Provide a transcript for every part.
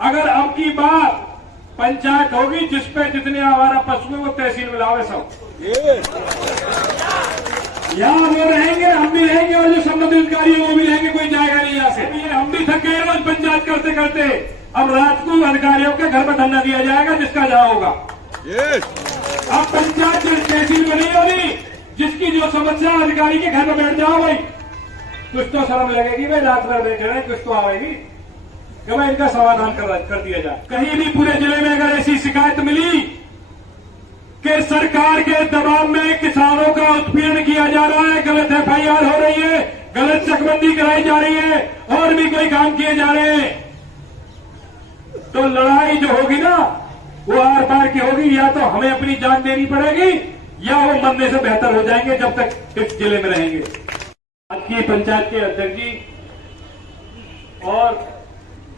अगर अब की बार पंचायत होगी जिसपे जितने आवारा पशु हैं वो तहसील में लावे सब, यहाँ वो रहेंगे, हम भी रहेंगे और जो संबंधित अधिकारी है वो भी रहेंगे, कोई जाएगा नहीं यहाँ से। ये हम भी थक गए रोज पंचायत करते करते, अब रात को अधिकारियों के घर में धरना दिया जाएगा जिसका जहाँ होगा। अब पंचायत तहसील में नहीं होगी, जिसकी जो समस्या अधिकारी के घर में बैठ जाओ भाई, कुछ तो शर्म लगेगी भाई, रात भर बैठे रहे, कुछ तो आएगी कि भाई इनका समाधान कर दिया जाए। कहीं भी पूरे जिले में अगर ऐसी शिकायत मिली कि सरकार के दबाव में किसानों का उत्पीड़न किया जा रहा है, गलत एफआईआर हो रही है, गलत चकबंदी कराई जा रही है और भी कोई काम किए जा रहे हैं, तो लड़ाई जो होगी ना वो आर पार की होगी। या तो हमें अपनी जान देनी पड़ेगी या वो मरने से बेहतर हो जाएंगे जब तक इस जिले में रहेंगे। आज की पंचायत के अध्यक्ष जी और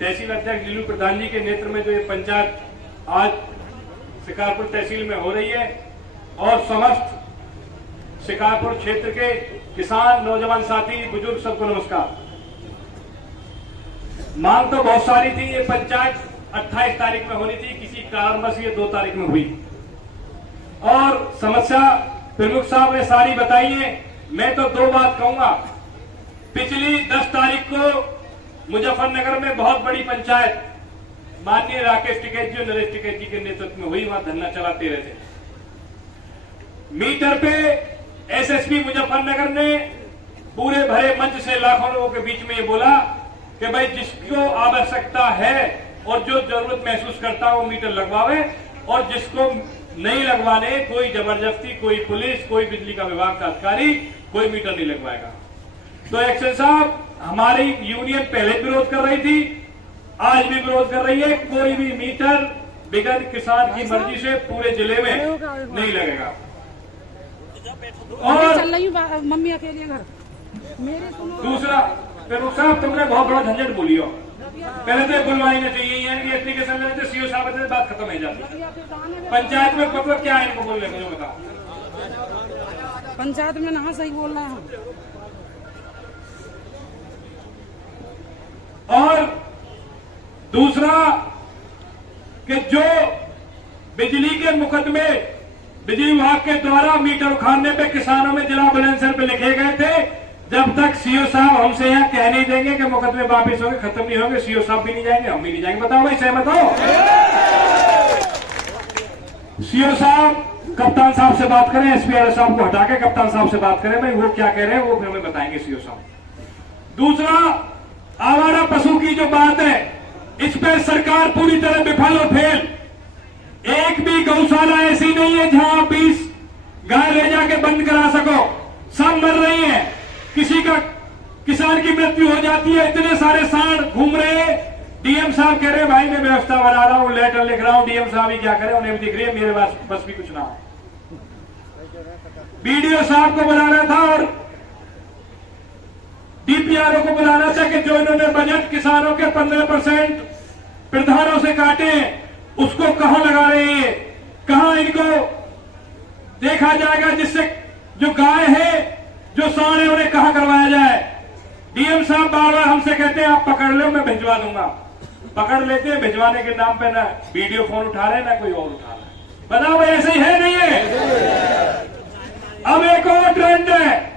तहसील अध्यक्ष लीलू प्रधान जी के नेतृत्व में जो ये पंचायत आज शिकारपुर तहसील में हो रही है और समस्त शिकारपुर क्षेत्र के किसान, नौजवान साथी, बुजुर्ग सबको नमस्कार। मांग तो बहुत सारी थी, ये पंचायत 28 तारीख में होनी थी, किसी कारणवश ये 2 तारीख में हुई और समस्या प्रमुख साहब ने सारी बताई है। मैं तो 2 बात कहूंगा। पिछली 10 तारीख को मुजफ्फरनगर में बहुत बड़ी पंचायत माननीय राकेश टिकैत जी और नरेश टिकैत जी के नेतृत्व में हुई, वहां धरना चलाते रहे थे। मीटर पे एसएसपी मुजफ्फरनगर ने पूरे भरे मंच से लाखों लोगों के बीच में ये बोला कि भाई जिसको आवश्यकता है और जो जरूरत महसूस करता है वो मीटर लगवावे, और जिसको नहीं लगवाने कोई जबरदस्ती, कोई पुलिस, कोई बिजली का विभाग का अधिकारी कोई मीटर नहीं लगवाएगा। तो एक्शन साहब, हमारी यूनियन पहले विरोध कर रही थी, आज भी विरोध कर रही है, कोई भी मीटर बिगैर किसान की मर्जी से पूरे जिले में नहीं लगेगा। और चल रही हूँ मम्मी अकेले घर मेरे। दूसरा प्रमुख साहब, तुमने बहुत बड़ा झंझट बोली हो, पहले तो बुलवाई नहीं चाहिए, यानी कि एप्लीकेशन लेने से सीओ साहब से बात खत्म हो जाती। पंचायत में मतलब क्या है इनको बोलने मुझे बताओ। पंचायत में ना सही बोल रहे हैं। और दूसरा कि जो बिजली के मुकदमे बिजली विभाग के द्वारा मीटर उखाड़ने पे किसानों में जिला बुलंदशहर पे लिखे गए थे, जब तक सीओ साहब हमसे यहाँ कह नहीं देंगे कि मुकदमे वापिस होंगे, खत्म नहीं होंगे, सीओ साहब भी नहीं जाएंगे, हम भी नहीं जाएंगे। बताओ भाई, सहमत हो? सीओ साहब कप्तान साहब से बात करें, एसपीआर साहब को हटा के कप्तान साहब से बात करें, भाई वो क्या कह रहे हैं वो हमें बताएंगे सीओ साहब। दूसरा, आवारा पशु की जो बात है, इस पर सरकार पूरी तरह विफल और फेल। एक भी गौशाला ऐसी नहीं है जहां 20 गाय ले जाके बंद करा सको, सब मर रही हैं। किसी का किसान की मृत्यु हो जाती है, इतने सारे सांड घूम रहे हैं। डीएम साहब कह रहे हैं भाई मैं व्यवस्था बना रहा हूं, लेटर लिख रहा हूं, डीएम साहब ही क्या करें, उन्हें भी दिख रही है, मेरे पास बस भी कुछ ना हो। बीडीओ साहब को बुलाना था और डीपीआरओ को बुलाना था कि जो इन्होंने बजट किसानों के 15% प्रधानों से काटे उसको कहां लगा रहे हैं, कहां इनको देखा जाएगा, जिससे जो गाय है, जो सांड है, उन्हें कहां करवाया जाए। डीएम साहब बार बार हमसे कहते हैं आप पकड़ लो मैं भिजवा दूंगा, पकड़ लेते हैं, भिजवाने के नाम पे ना वीडियो फोन उठा रहे ना कोई और उठा रहा है। बताओ भाई ऐसे ही है नहीं है? अब एक और ट्रेंड है,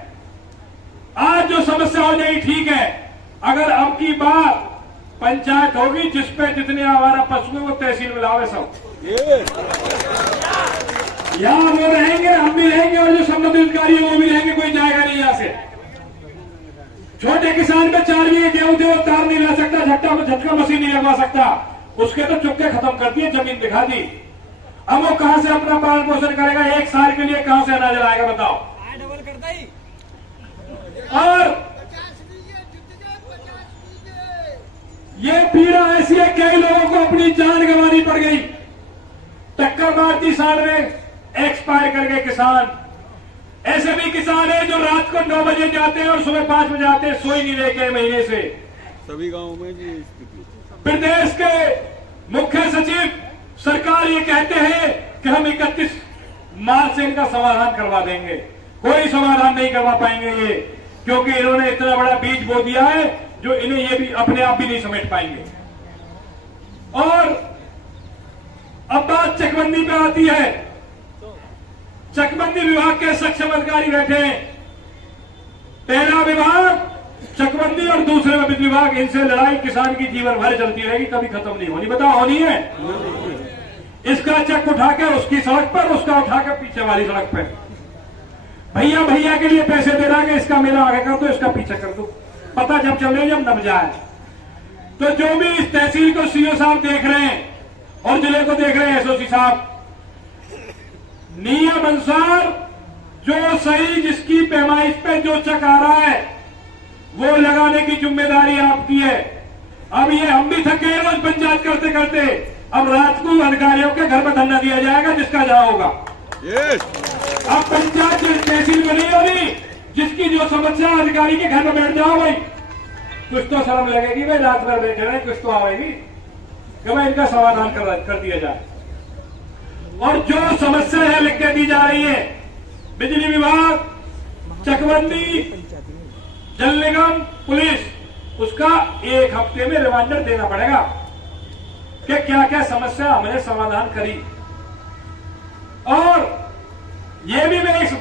आज जो समस्या हो जाएगी ठीक है, अगर अब की बार पंचायत होगी जिसपे जितने आवारा पशु हैं वो तहसील में लावे सब, यहाँ वो रहेंगे, हम भी रहेंगे और जो संबंधित अधिकारी है वो भी रहेंगे, कोई जाएगा नहीं यहाँ से। छोटे किसान पे 4 बीघे गेहूं थे, वो तार नहीं ला सकता, झटका मशीन नहीं लगवा सकता, उसके तो चुपके खत्म कर दिए, जमीन दिखा दी। अब वो कहां से अपना पालन पोषण करेगा, 1 साल के लिए कहां से अनाज लाएगा बताओ। डबल करता ही। और ये पीड़ा ऐसी है, कई लोगों को अपनी जान गंवानी पड़ गई, टक्कर मारती सांड में एक्सपायर कर गए किसान। ऐसे भी किसान है जो रात को 9 बजे जाते हैं और सुबह 5 बजे आते हैं, सोई नहीं रहे कई महीने से। सभी गांवों में जी स्थिति। प्रदेश के मुख्य सचिव सरकार ये कहते हैं कि हम 31 मार्च से इनका समाधान करवा देंगे, कोई समाधान नहीं करवा पाएंगे ये, क्योंकि इन्होंने इतना बड़ा बीज बो दिया है जो इन्हें ये भी अपने आप भी नहीं समेट पाएंगे। चकबंदी पे आती है, चकबंदी विभाग के सक्षम अधिकारी बैठे हैं। पहला विभाग चकबंदी और दूसरे विद्युत विभाग, इनसे लड़ाई किसान की जीवन भर चलती रहेगी, कभी खत्म नहीं होनी। बताओ होनी है? इसका चक उठा के उसकी सड़क पर, उसका उठा के पीछे वाली सड़क पर। भैया भैया के लिए पैसे दे रहा है, इसका मेरा आगे कर दो, इसका पीछे कर दो, पता जब चले जब नब जाए। तो जो भी इस तहसील को सीओ साहब देख रहे हैं और जिले को देख रहे हैं एसओसी साहब, नियम अनुसार जो सही जिसकी पैमाइश पे जो चक आ रहा है वो लगाने की जिम्मेदारी आपकी है। अब ये हम भी थके हैं रोज पंचायत करते करते, अब रात को अधिकारियों के घर में धरना दिया जाएगा जिसका जहां होगा। अब पंचायत तहसील में नहीं होनी, जिसकी जो समस्या अधिकारी के घर में बैठ जाओ भाई, कुछ तो शर्म लगेगी भाई, रात भर बैठे रहे, कुछ तो आएगी कि भाई इनका समाधान कर दिया जाए। और जो समस्या है लिख के दी जा रही है, बिजली विभाग, चकबंदी, जल निगम, पुलिस, उसका एक हफ्ते में रिमाइंडर देना पड़ेगा कि क्या क्या समस्या हमने समाधान करी। और यह भी मैं इस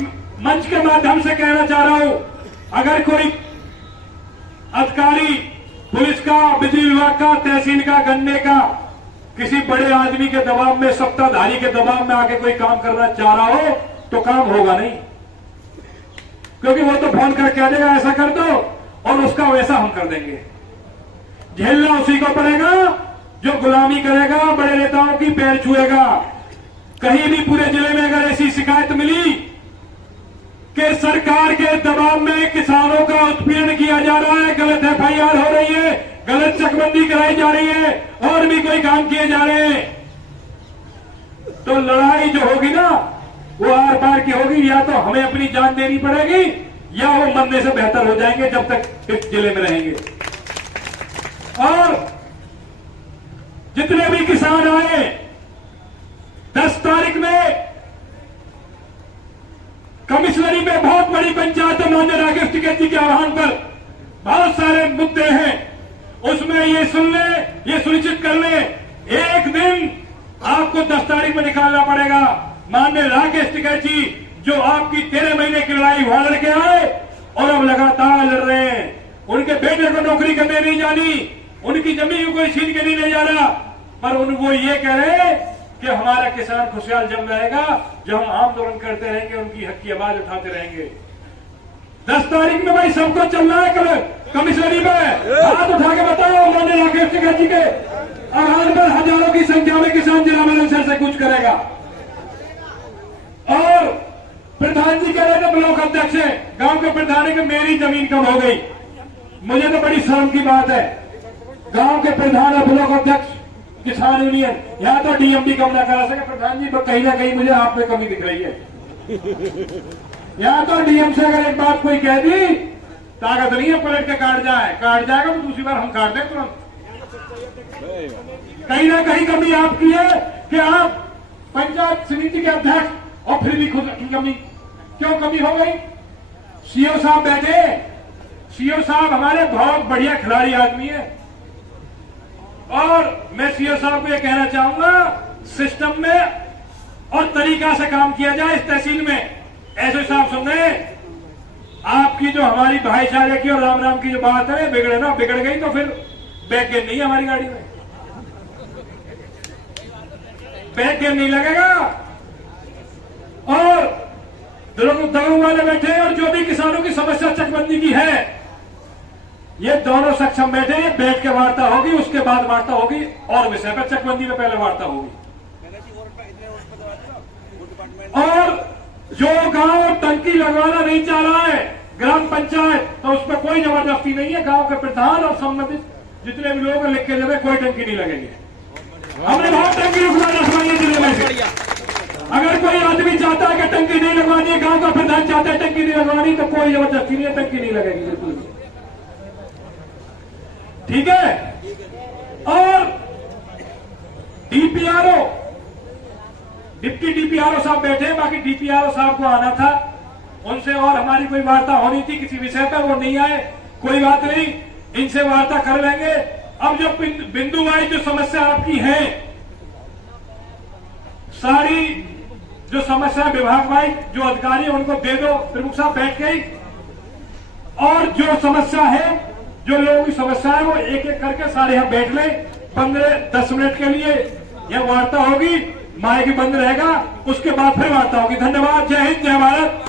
मंच के माध्यम से कहना चाह रहा हूं, अगर कोई अधिकारी पुलिस का, बिजली विभाग का, तहसील का, गन्ने का, किसी बड़े आदमी के दबाव में, सत्ताधारी के दबाव में आके कोई काम करना चाह रहा हो तो काम होगा नहीं, क्योंकि वो तो फोन करके कह देगा ऐसा कर दो और उसका वैसा हम कर देंगे। झेलना उसी को पड़ेगा जो गुलामी करेगा, बड़े नेताओं की पैर छुएगा। कहीं भी पूरे जिले में अगर ऐसी शिकायत मिली कि सरकार के दबाव में किसानों का उत्पीड़न किया जा रहा है, गलत एफआईआर हो रही है, गलत चकबंदी कराई जा रही है और भी कोई काम किए जा रहे हैं, तो लड़ाई जो होगी ना वो आर पार की होगी। या तो हमें अपनी जान देनी पड़ेगी या वो मरने से बेहतर हो जाएंगे जब तक इस जिले में रहेंगे। और जितने भी किसान आए 10 तारीख में कमिश्नरी में बहुत बड़ी पंचायत है, माननीय राकेश टिकैत जी के आह्वान पर बहुत सारे मुद्दे हैं, उसमें ये सुन ले, ये सुनिश्चित कर ले, एक दिन आपको 10 तारीख में निकालना पड़ेगा। माननीय राकेश टिकैत जी जो आपकी 13 महीने की लड़ाई वहां लड़के आए और अब लगातार लड़ रहे हैं, उनके बेटे को नौकरी करने नहीं जानी, उनकी जमीन को कोई छीन के नहीं ले जा रहा, पर वो ये कह रहे हैं कि हमारा किसान खुशहाल जम रहेगा जब हम आंदोलन करते रहेंगे, उनकी हक की आवाज उठाते रहेंगे। 10 तारीख में भाई सबको चलना है कमिश्नरी में, हाथ उठा के बताओ माननीय राकेश टिकैत जी के आह्वान पर हजारों की संख्या में किसान जिला बुलंदशहर से कूच करेगा। और प्रधान जी कह रहे थे ब्लॉक अध्यक्ष है, गांव के प्रधान है कि मेरी जमीन कम हो गई। मुझे तो बड़ी शर्म की बात है, गांव के प्रधान और ब्लॉक अध्यक्ष किसान यूनियन, यहां तो डीएम भी कम ना करा सके। प्रधान जी कहीं ना कहीं मुझे आप में कमी दिख रही है। यहां तो डीएम से अगर एक बात कोई कह दी, ताकत नहीं है पलट के काट जाएगा तो दूसरी बार हम काट दें तुरंत। कहीं ना कहीं कमी आपकी है कि आप पंचायत समिति के अध्यक्ष और फिर भी खुद की कमी क्यों कमी हो गई। सीओ साहब बैठे, सीओ साहब हमारे बहुत बढ़िया खिलाड़ी आदमी है और मैं सीओ साहब को यह कहना चाहूंगा सिस्टम में और तरीका से काम किया जाए इस तहसील में। ऐसे साहब सुन रहे आपकी जो हमारी भाईचारे की और राम राम की जो बात है बिगड़े ना, बिगड़ गई तो फिर बैक गेन नहीं है हमारी गाड़ी में, बैक गेन नहीं लगेगा। और दलों वाले बैठे और जो भी किसानों की समस्या चकबंदी की है, ये दोनों सक्षम बैठे हैं, बैठ के वार्ता होगी, उसके बाद वार्ता होगी और विषय पर, चकबंदी में पहले वार्ता होगी। और जो गांव टंकी लगवाना नहीं चाह रहा है ग्राम पंचायत, तो उस पर कोई जबरदस्ती नहीं है। गांव के प्रधान और संबंधित जितने भी लोग लिख के देवे, कोई टंकी नहीं लगेगी। हमने बहुत टंकी लगवाना जिले में से। अगर कोई आदमी चाहता है कि टंकी नहीं लगवानी है, गांव का प्रधान चाहता है टंकी नहीं लगवानी, तो कोई जबरदस्ती नहीं है, टंकी नहीं लगेगी बिल्कुल, ठीक है। और डीपीआरओ, डिप्टी डीपीआरओ साहब बैठे, बाकी डीपीआरओ साहब को आना था, उनसे और हमारी कोई वार्ता होनी थी किसी विषय पर, वो नहीं आए, कोई बात नहीं, इनसे वार्ता कर लेंगे। अब जो बिंदु वाइज जो समस्या आपकी है, सारी जो समस्या विभाग वाई जो अधिकारी है उनको दे दो, प्रमुख साहब बैठ गई, और जो समस्या है, जो लोगों की समस्या है, वो एक एक करके सारे यहां बैठ ले। 15-10 मिनट के लिए यह वार्ता होगी, माइक बंद रहेगा, उसके बाद फिर वार्ता होगी। धन्यवाद। जय हिंद, जय भारत।